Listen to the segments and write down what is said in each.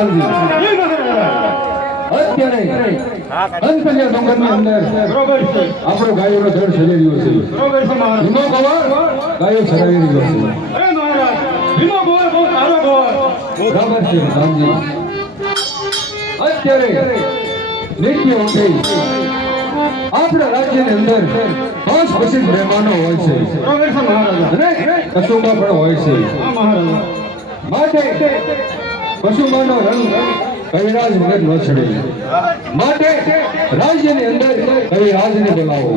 રામજી અત્યારે અંતરિયા ડુંગરની અંદર આપણો ગાયોનો ધડ સજાઈ રહ્યો છે. ધીમો ગવાર ગાયો સજાઈ રહ્યો છે. બરાબર છે રામજી. અત્યારે નિત્ય ઉઠી આપણા રાજ્યની અંદર 5 પ્રસિદ્ધ મહેમાનો હોય છે અને કસુંબા પણ હોય છે. માટે કસુંબાનો રંગ કવિરાજ વગર ન ચડે. માટે રાજ્યની અંદર કવિરાજને બોલાવો.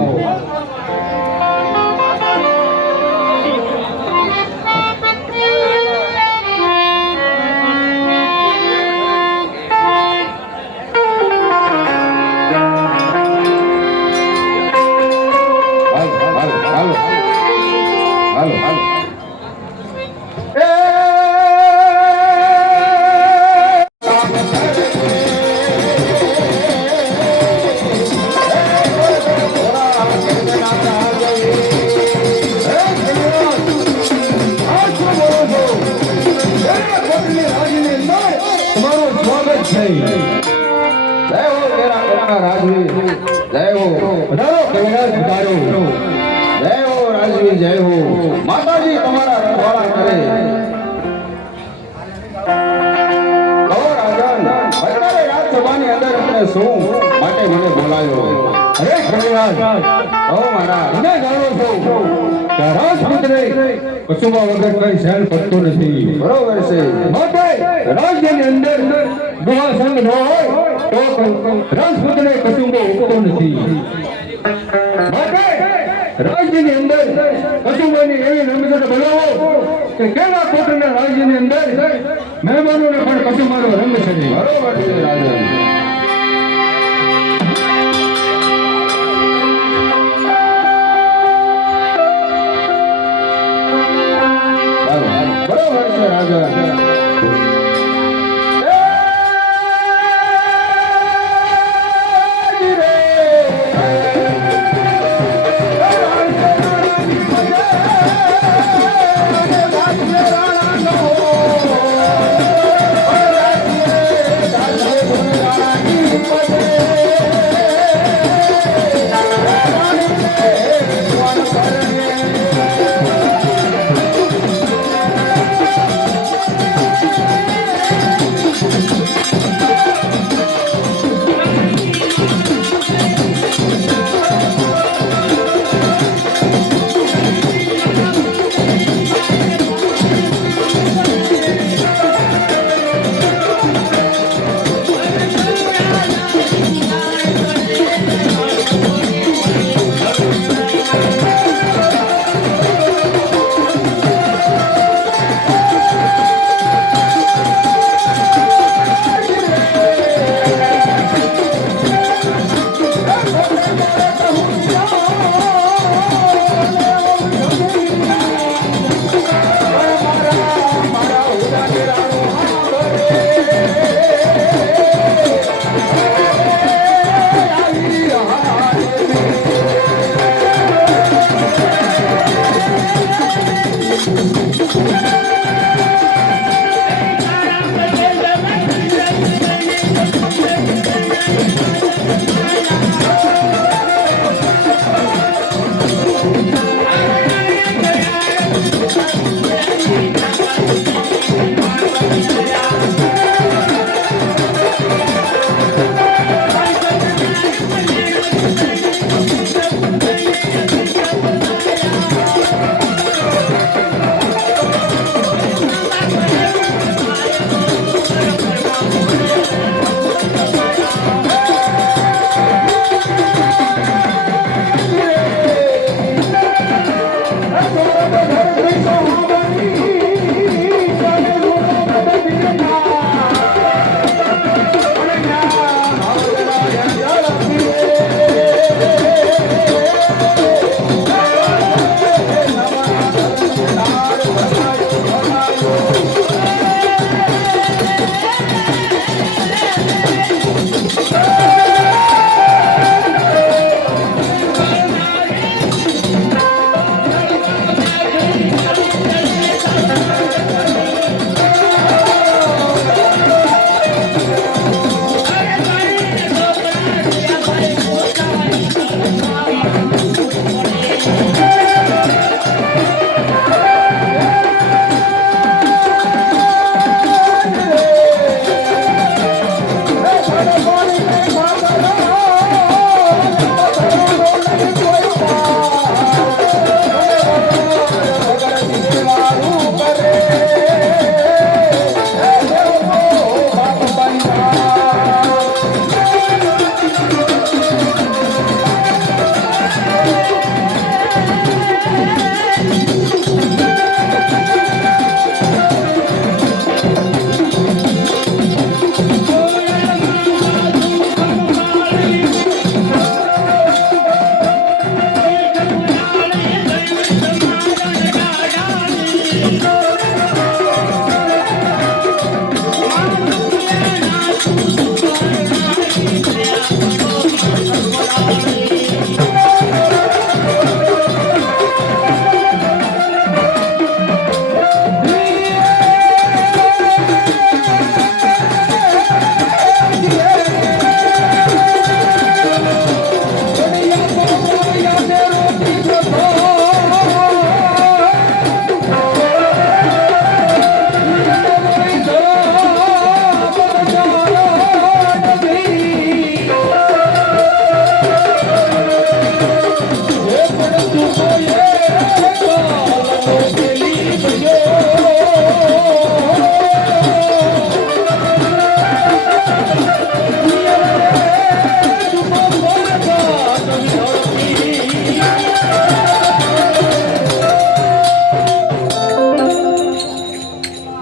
માતાજી તમારા રખવાળા કરે. અત્યારે રાજસભાની અંદર અમને શું માટે મને બોલાયો? અરે કવિરાજ, મારા મને જાણો છો કે રાજપુત્રે કસુંબા વગર કઈ સહેન પડતો નથી. બરોબર છે. માટે રાજ્યની અંદર મહાસંગ ન હોય તો રાજપુત્રે કસુંબો ઉગતો નથી. માટે રાજ્યની અંદર કસુંબાની એવી નમ્રતા બોલાવો કે કેવા કોટના રાજ્યની અંદર મહેમાનોને પણ કસુંબાનો રંગ છે. બરોબર છે રાજા. બરોબર છે રાજા.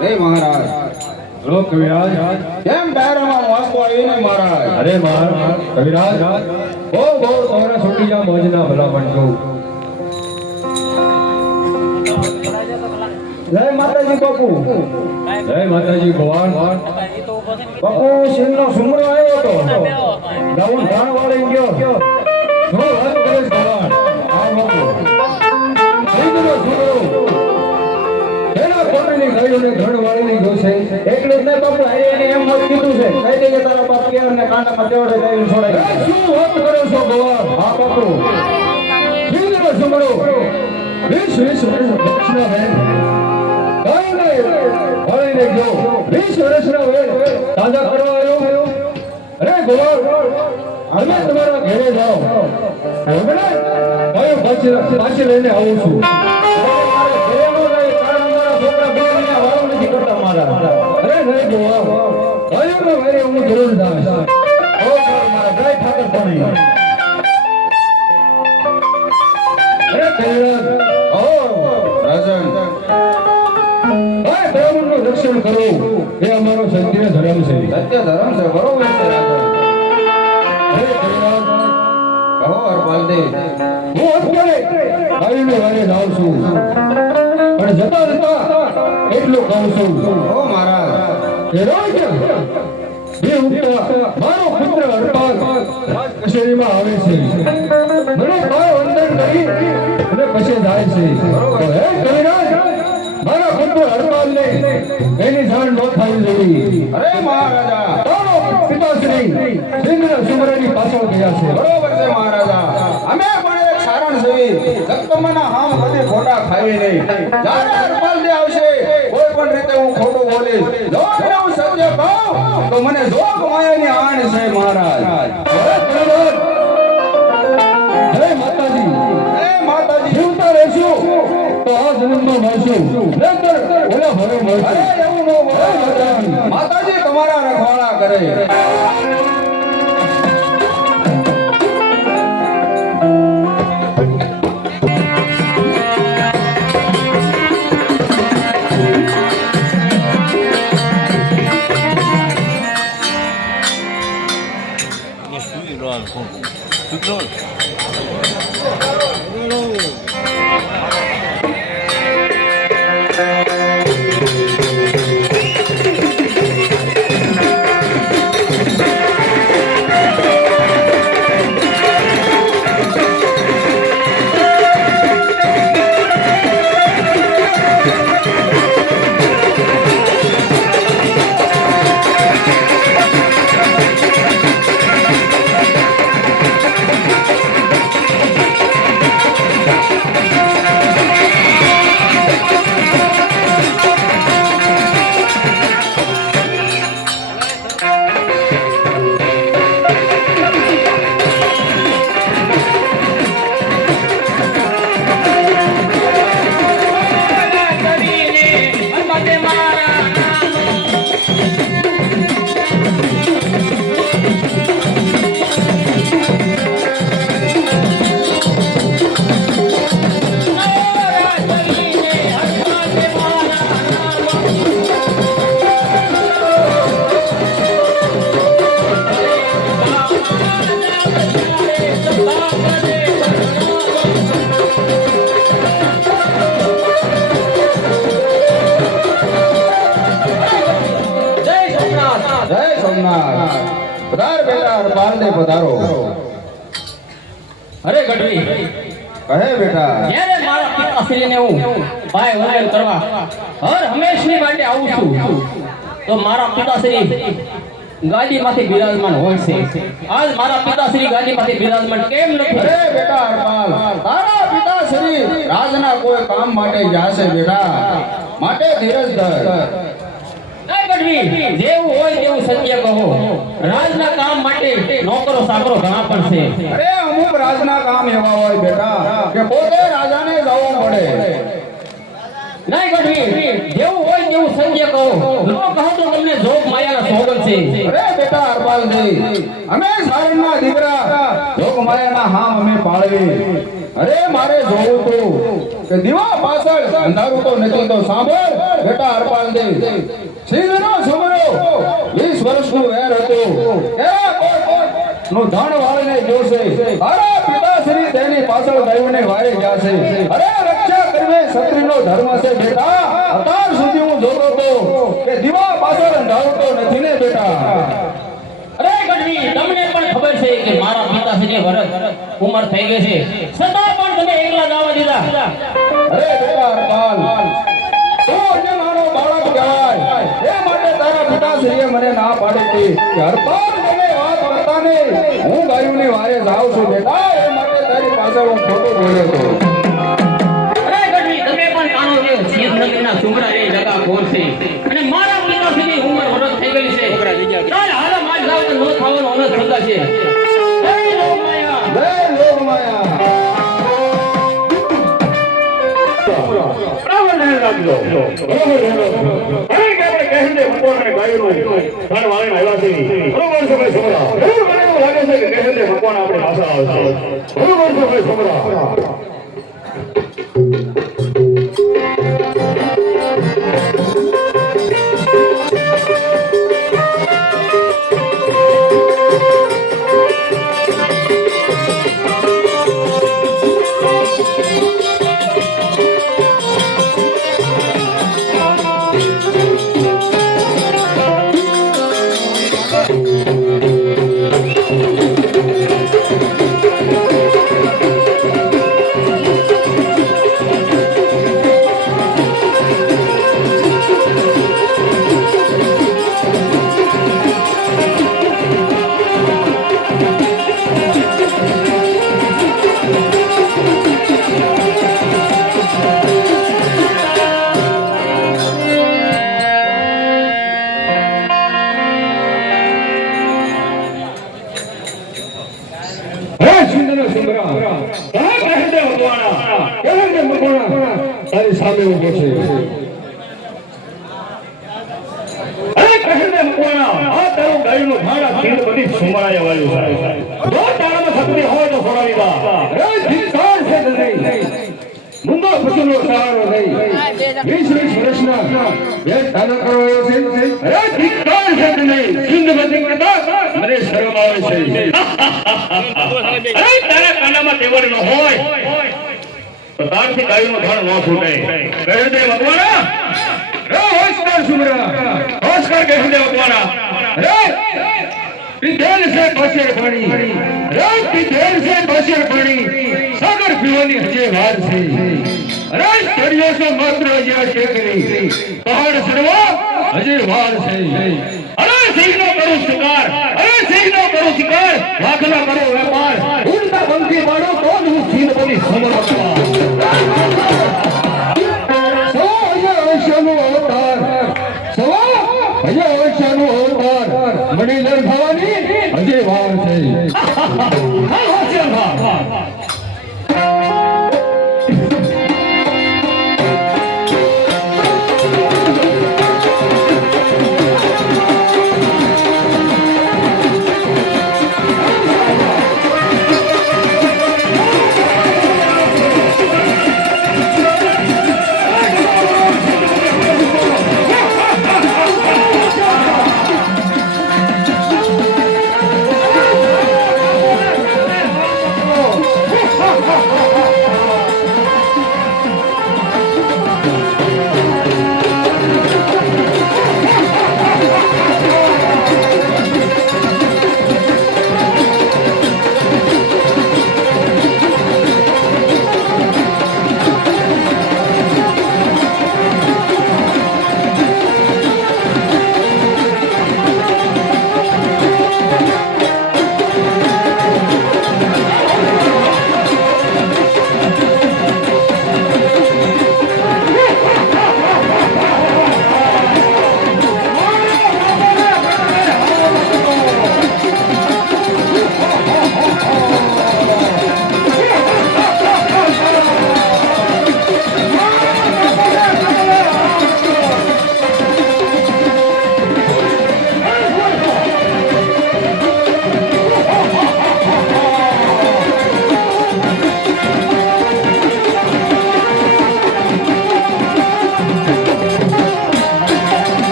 જય મહારાજ. લો કવિરાજ. કેમ ડાયરામાં વાંચતો આવ્યો ને મહારાજ? અરે મહારાજ કવિરાજ બહુ તમારા છોટી જા મોજના ભલામણ કહું. જય માતાજી બાપુ. જય માતાજી ભગવાન. બાપુ સિંહનો સુમરો આવ્યો હતો. ગાઉન ધાણ વાળી ગયો. શું વાત કરે છે ભગવાન? આ બાપુ સિંહનો સુમરો એના કોટની ગાયોને ધણ વાળીને ગયો છે. એટલે જ નહીં બાપુ એને એમ મત કીધું છે કહી દે કે તારા બાપ કેર ને કાંડામાં તેવડે ગાયું છોડાય. એ શું વાત કરો છો ભગવાન? હા બાપુ સિંહનો સુમરો વીસ વર્ષના હે ગાયોને વાળીને ગયો. 20 વર્ષના હોય તાજા કરવા આવ્યો. અરે ભગવાન અમે તમારા ઘરે જાઓ. ગાયો પાછી લઈને આવું છું. અરે નહીં ભગવાન ગાયોને વારે હું જરૂર જાઉં. અરે કૈલાસ રાજન બ્રાહ્મણનું રક્ષણ કરવું એ અમારો સત્ય ધર્મ છે. સત્ય ધર્મ છે બરોબર છે રાજન. અરે કૈલાસ કહો હરપાલદેવ. હું અત્યારે ગાયોને વારે જાઉં છું પણ જતા એટલું કહું છું ઓ મહારાજ કે રોજ બે ઉગતા મારો પુત્ર હરપાલ રાજ કચેરીમાં આવે છે. મને મારો વંદન કરી અને પછી જાય છે. તો હે કવિરાજ મારા પુત્ર હરપાલને એની જાણ ન થવી જોઈએ. અરે મહારાજા તારો પિતાશ્રી સિંહના સુમરાની પાછળ ગયા છે. બરોબર છે મહારાજા. અમે પણ એક સારણ સેવી જગતમના હામ કદી ખોટા ખાવી નહીં. જ્યારે હરપાલજી આવશે કોઈ પણ રીતે હું ખોટું બોલીશ. જો એને હું સત્ય કહું તો મને જોગ માયાની આણ છે મહારાજ. હે કવિરાજ, હે માતાજી હે માતાજી. જીવતા રહેશું તો આ જન્મમાં મળશું નહીંતર ઓલા ભરે અરે મળશું. એવું ન બોલો. માતાજી તમારા રખવાડા કરે. પધાર બેટા હરપાલને પધારો. અરે ગઢવી કહે બેટા. જ્યારે મારા પિતાશ્રીને હું ભાઈ વંદન કરવા હર હંમેશની માટે આવું છું તો મારા પિતાશ્રી ગાડીમાંથી બિરાજમાન હોય છે. આજ મારા પિતાશ્રી ગાડીમાંથી બિરાજમાન કેમ નથી? અરે બેટા હરપાલ, તારા પિતાશ્રી રાજના કોઈ કામ માટે ગયા છે બેટા, માટે ધીરજ ધર. જેવું હોય તેવું સત્ય કહો. રાજના કામ માટે નોકરો સાકરો ઘણા પણ છે. અરે અમુક રાજના કામ એવા હોય બેટા કે પોતે રાજાને જવું પડે. નહીં ગઢવી, જેવું હોય તેવું સત્ય કહો. ન કહો તો તમને જોગ માયાના સોગંદ છે? અરે બેટા હરપાલજી, અમે સારણના દીકરા જોગમાયાના હામ અમે પાળવી. અરે મારે જોવું તું કે દીવા પાછળ અંધારું તો નથી તો સાંભળ બેટા હરપાલજી. સિંહનો છોકરો 20 વર્ષનું વેર હતું. એ નું ધણ વાળીને જોશે. અરે પિતાશ્રી તેની પાછળ ગાયોને વારે ગયા છે. અરે રક્ષા કરવી ક્ષત્રિયનો ધર્મ છે બેટા. અત્યાર સુધી હું જોતો તો કે દીવા પાછળ અંધારું તો નથી ને બેટા. અરે ગઢવી, તમને પણ ખબર છે કે મારા પિતાશ્રી વરસ ઉંમર થઈ ગઈ છે, છતાં પણ તમે એકલા જવા દીધા. અરે બેટા હરપાલ, તું આજે મારો બાળક કહેવાય. એ માટે તારા પિતાશ્રીએ મને ના પાડી હતી કે હરપાલ મને વાત કરતા નહીં, હું ગાયોની વારે જાઉં છું બેટા. એ માટે તારી પાછળ હું ખોટું બોલ્યો હતો. અરે ગઢવી, તમે પણ જાણો છો સિંહ નદીના છોકરા એ જગા કોર છે અને મારા પિતાશ્રીની ઉંમર વરસ થઈ ગઈ છે. ચાલ હાલો માર જાવ તો નો થવાનો અનસ થતા છે. જય લોકમાયા. જય લોકમાયા. બરાબર ધ્યાન રાખજો. બરાબર ધ્યાન રાખજો. કારણ કે આપણે કહેંદે ભગવાન અને ગાયોનું ધન વાળીને આવ્યા છીએ. બરોબર છે ભાઈ છોકરા? એવું મને એવું લાગે છે કે કહેંદે ભગવાન આપણી પાસે આવશે. બરોબર છે ભાઈ છોકરા? તારી સામે ઉભો છે. અરે કહેંદે ભગવાન, આ તારું ગાયોનું ધાડા સિંહ બધી સુમરાએ વાળ્યું છે. જો તારામાં શક્તિ હોય તો છોડાવી દા. અરે ધિક્કાર છે તને. મુંગો પશુનો સહારો નહીં. 20 વર્ષના વેદ દાન કરવાયો છે. અરે ધિક્કાર છે તને. સિંહ બધી કરતા મને શરમ આવે છે. અરે તારા કાનામાં તેવર ન હોય તો તારથી ગાયોનું ધણ ન છૂટે. કહેંદે ભગવાન, હોશકાર સુમરા, નમસ્કાર કહેંદે ભગવાન. અરે પીધેલ છે બસેર પાણી. અરે પીધેલ છે બસેર પાણી. સાગર પીવાની હજે વાર છે. અરે દરિયો છે માત્ર હજે ટેકરી. પહાડ સડવા હજે વાર છે. અરે સિંહનો કરું શિકાર. અરે સિંહનો કરું શિકાર. લાખનો કરો વેપાર. ઉડતા પંખી મારો તો જ હું સિંહ બની સમરવા. મણીધર થવાની હજી વાર છે.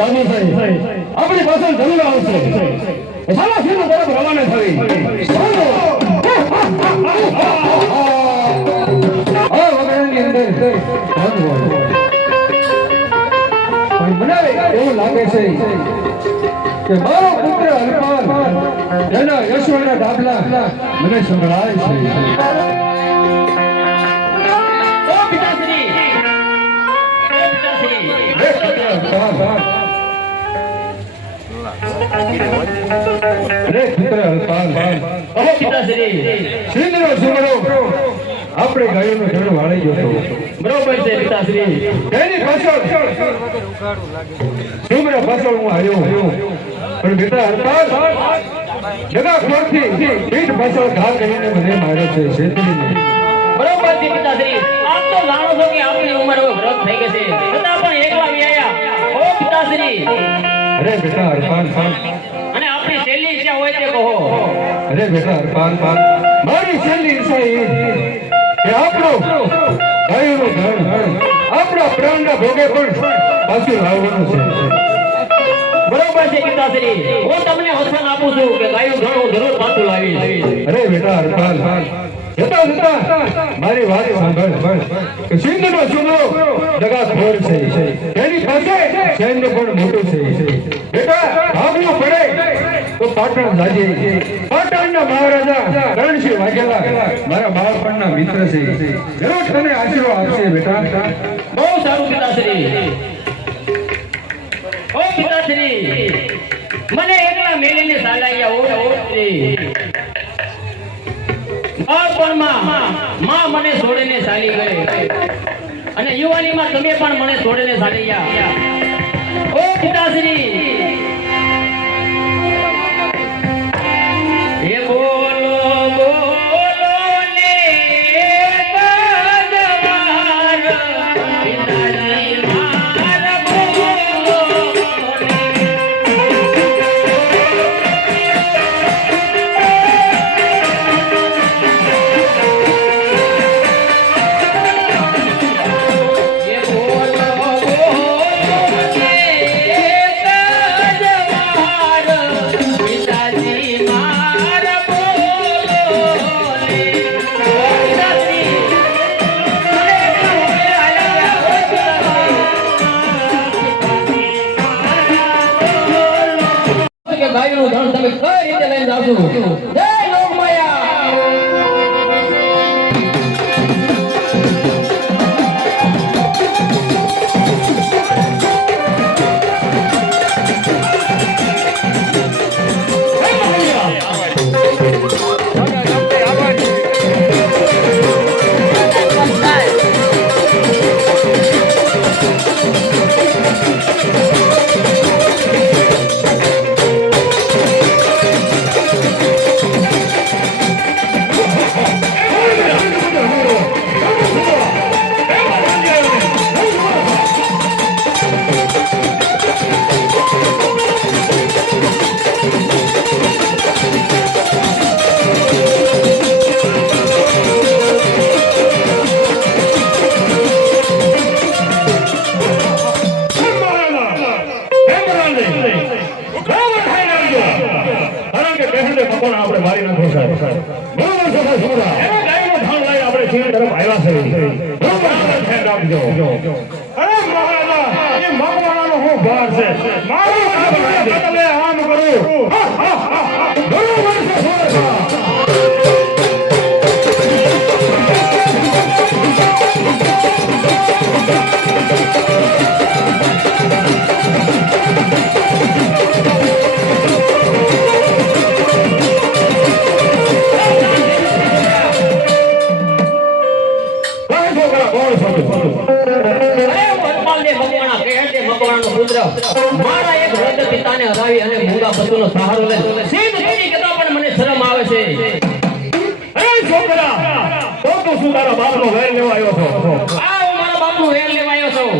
ગામો છે આપણી પાસે જરૂર આવશે સાલા સિંહ તરફ રવાના થઈ ચાલો આ વગડાની અંદર ધન હોય પણ મને એવું લાગે છે કે મારો પુત્ર હરપાલ એના યશોના ડાબલા મને સંભળાય છે ઓ પિતાશ્રી અરે પુત્ર હરપાલ ઓ પિતાશ્રી સિંહનો સુમરો આપણે ગાયોનો જણ વાળી ગયો હતો બરોબર છે પિતાશ્રી તેની પાછળ સુમરા પાછળ હું આવ્યો પણ બેટા હરપાલ જગા ખોરથી પીઠ પાછળ ઘા કરીને મને માર્યો છે શેતરીને બરોબર છે પિતાશ્રી આપ તો જાણો છો કે આપની ઉંમર હવે વૃદ્ધ થઈ ગઈ છે છતાં પણ એકલા વ્યાયા ઓ પિતાશ્રી અરે બેટા હરપાલ અને આપણી શૈલી ઈચ્છા હોય તે કહો અરે બેટા હરપાલ મારી છેલ્લી ઈચ્છા એ કે આપણો ગાયોનો ધન આપણા પ્રાણના ભોગે પણ પાછું લાવવાનું છે બરોબર છે પિતાશ્રી હું તમને વચન આપું છું કે ગાયું ઘણું જરૂર પાછું લાવીશ અરે બેટા હરપાલ જતા મારી વાત સાંભળ કે સિંધનો સુમરો દગાખોર છે તેની પાસે સૈન્ય પણ મોટું છે બેટા ભાગવું પડે તો પાટણ જાજે પાટણના મહારાજા રણસિંહ વાઘેલા મારા બાળપણના મિત્ર છે જરૂર તને આશીર્વાદ આપશે બેટા બહુ સારું પિતાશ્રી ઓ પિતાશ્રી મને એકલા મેલીને સાલાયા ઓળખી બાળપણમાં માં મને છોડીને ચાલી ગઈ અને યુવાનીમાં તમે પણ મને છોડીને ચાલી ગયા ઓ પિતાશ્રી એ બોલો બોલો ને તજવાર પિતાજી મારા બોલો ગાયનું ધન તમે કઈ રીતે લઈને જાશો જય લોકમાયા આપણે મારી નાખો સાહેબ બરોબર છે સાહેબ સમજા એના ગાયનો ધન લઈ આપણે ચીન તરફ આવ્યા છે બરોબર ધ્યાન રાખજો અરે મહારાજા એ મગવાણાનો હું ભાર છે મારું બદલે આમ કરું બરોબર છે સમજા મારા એક વૃદ્ધ પિતાને હરાવી અને મૂંગા પશુનો સહારો લે સિદ્ધ કરી કદા પણ મને શરમ આવે છે અરે છોકરા તો શું તારા બાપનો વેર લેવા આવ્યો છો આ હું મારા બાપનો વેર લેવા આવ્યો છું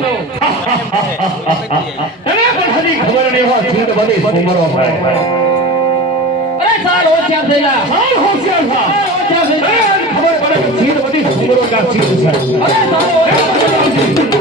તને પણ હજી ખબર નહીં હોય સિદ્ધ બધી સુમરો થાય અરે સાલ હોશિયાર થઈ જા સાલ હોશિયાર થા હોશિયાર થઈ જા ખબર પડે કે સિદ્ધ બધી સુમરો કા સિદ્ધ છે અરે સાલ હોશિયાર થઈ જા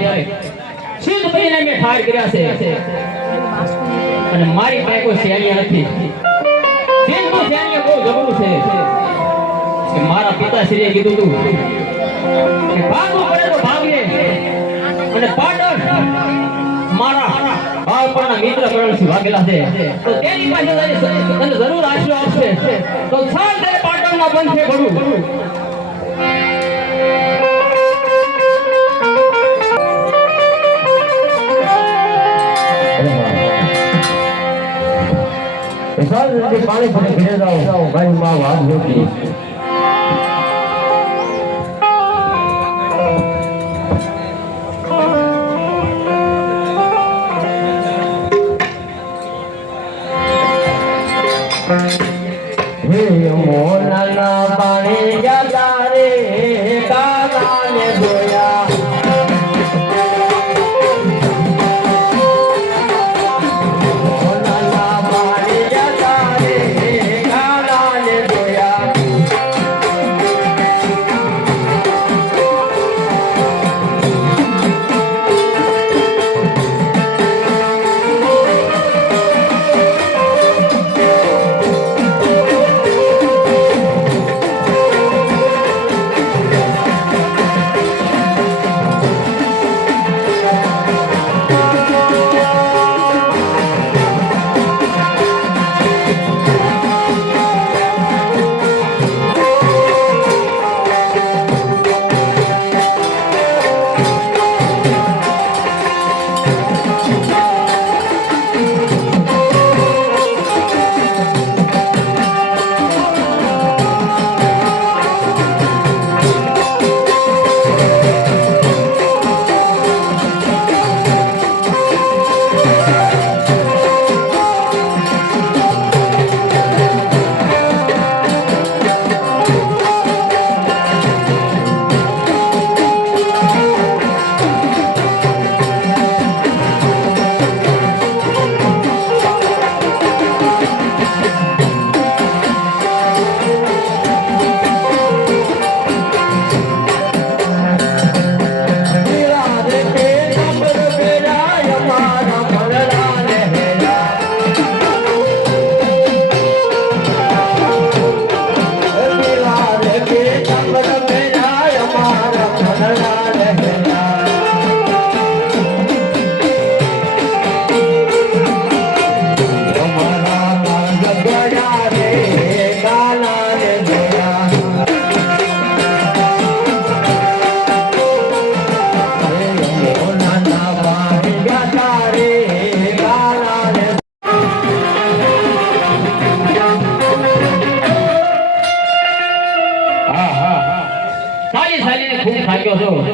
ત્યારે સિદ્ધ ભાઈને મેં ઠાર કર્યા છે અને મારી પાસે કોઈ સૈન્ય નથી. સિદ્ધનું સૈન્ય બહુ જબરું છે કે મારા પિતાશ્રીએ કીધું હતું કે ભાગવું પડે તો ભાગીએ અને પાટણ મારા બાળપણના મિત્ર કરણસિંહ વાઘેલા છે તો તેની પાસે તને જરૂર આશરો આપશે તો ચાલ તે પાટણના બંધે ભરું. પાણી ભરે ઘરે જાઓ ભાઈ માં વાત જોતી મોના પાણી જતા રે કાનાને જોયા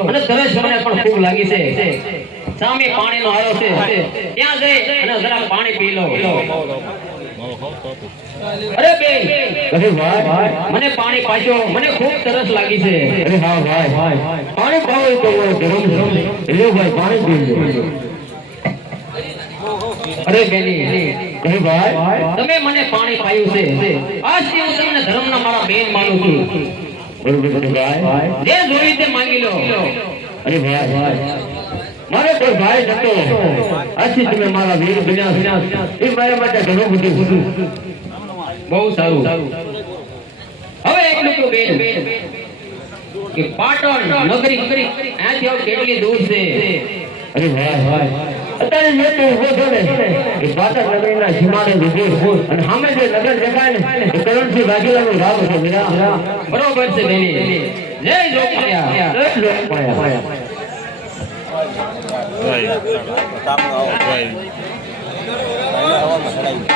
અને તરસ મને પણ ખૂબ લાગી છે. સામે પાણીનો હારો છે ત્યાં જઈ અને જરા પાણી પી લો. અરે બેન મને પાણી પાજો, મને ખૂબ તરસ લાગી છે. અરે હા ભાઈ પાણી પાવો તો ગરમ લે ભાઈ પાણી પી લો. અરે બેની ભાઈ તમે મને પાણી પાયું છે આજથી હું તમને ધર્મના મારા બેન માનું છું. બરોબર ભાઈ જે જોઈ તે માંગી લો. અરે ભાઈ મારે કોઈ ભાઈ નતો, આજથી તમે મારા વીર બન્યા એ મારા માટે ઘણું બધું. બહુ સારું. હવે એટલું તો બેન કે પાટણ નગરી અહીંયાથી આવ કેટલી દૂર છે. અરે ભાઈ અત્યારે જે તો ઉભો છો ને એ પાટણ નગરીના સીમાડે ઉભો અને સામે જે નગર દેખાય ને એ કરણસિંહ વાઘેલાનું ગામ છે. બરોબર છે બેની. જય લોકમાયા. ભાઈ તાપનો આવો ભાઈ હવામાં ચડાવી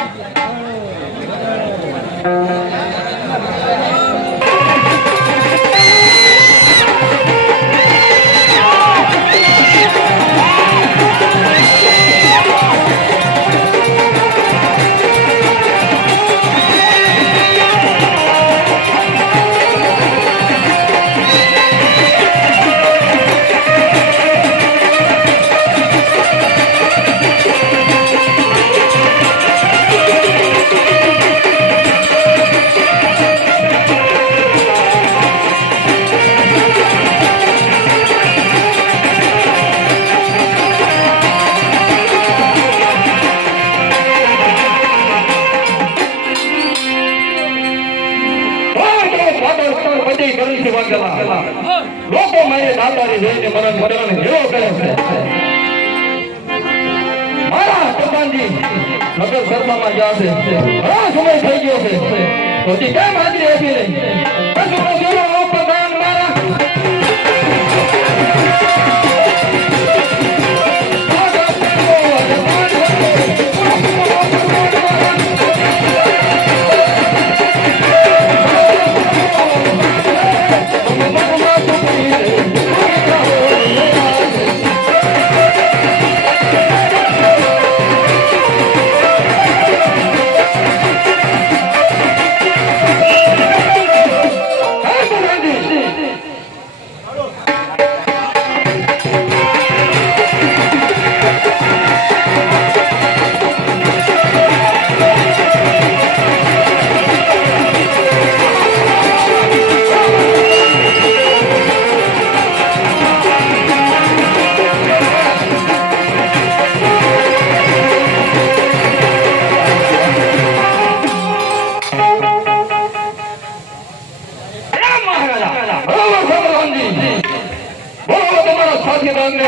કરી છે વાગેલા લોકો મારી દાતારી જોઈને મરણ મરણ હેરો કરે છે મારા પ્રધાનજી નગર સભામાં ગયા છે ઘણો સમય થઈ ગયો છે તો હજી કેમ હાજરી આપી નહીં પ્રધાન મારા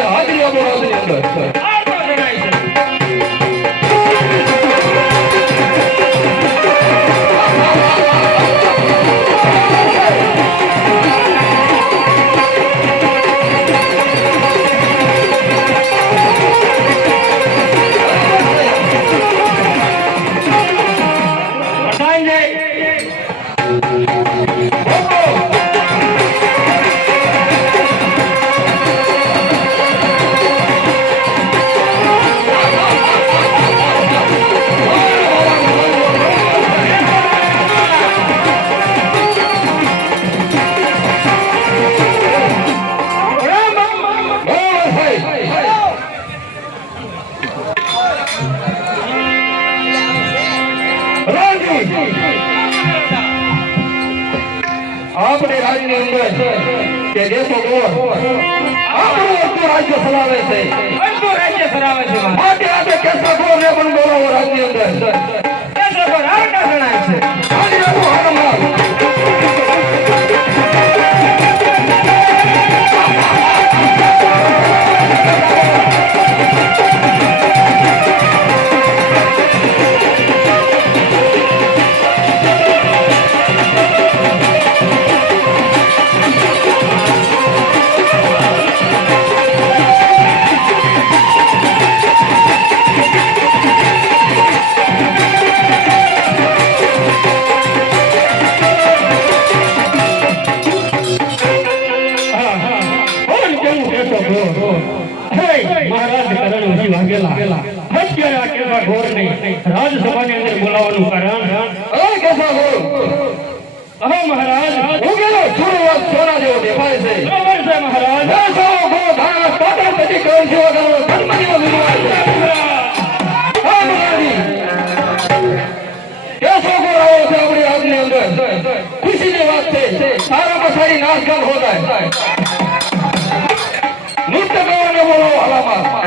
હાજરી આપો હાજરી અંદર આપણે રાજ્યની અંદર કે દેશો આપણું રાજ્ય ચલાવે છે માટે આપણે કેસરગોરને પણ બોલાવો રાજ્યની અંદર કેસરગોર આટા ગણાય છે આજે આપણું હાલમાં રાજસભાની અંદર બોલાવવાનું કારણ મહારાજ હું ગેલો શરૂઆત સોના જેવો દેખાય છે મહારાજ ખુશીની વાત છે સારામાં સારી નાચગાન હો જાય નૃત્ય કરવાને બોલો હલામાં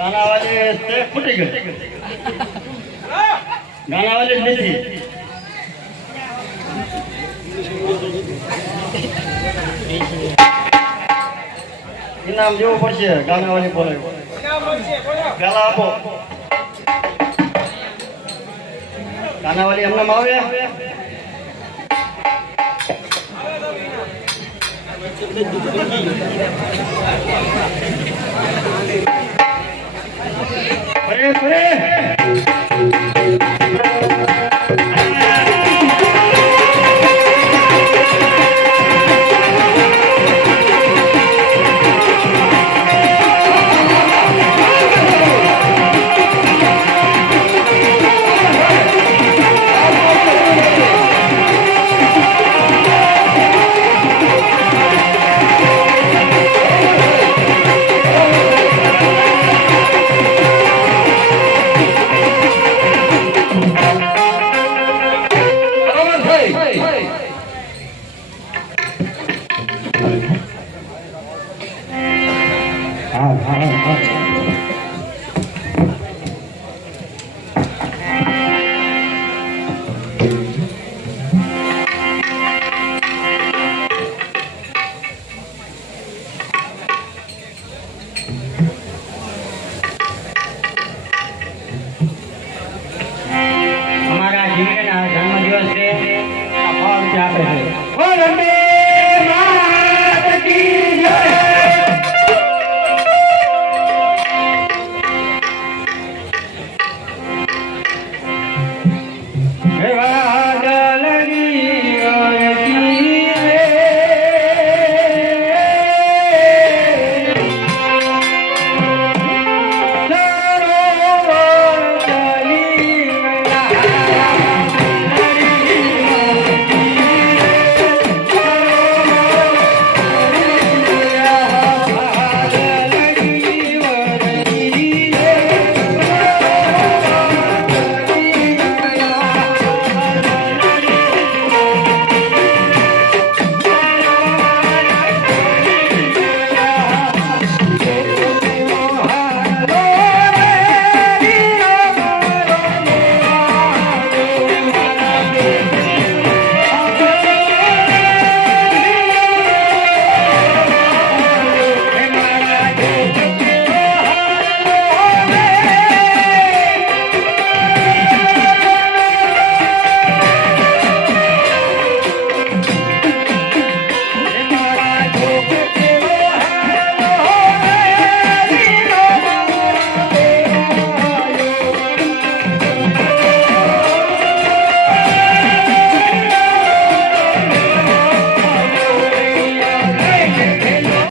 गानावाली से फूटी गई गानावाली नहीं इनाम देव पड़े गानावाली बोले गाला आपो गानावाली हमने मावे अरे હા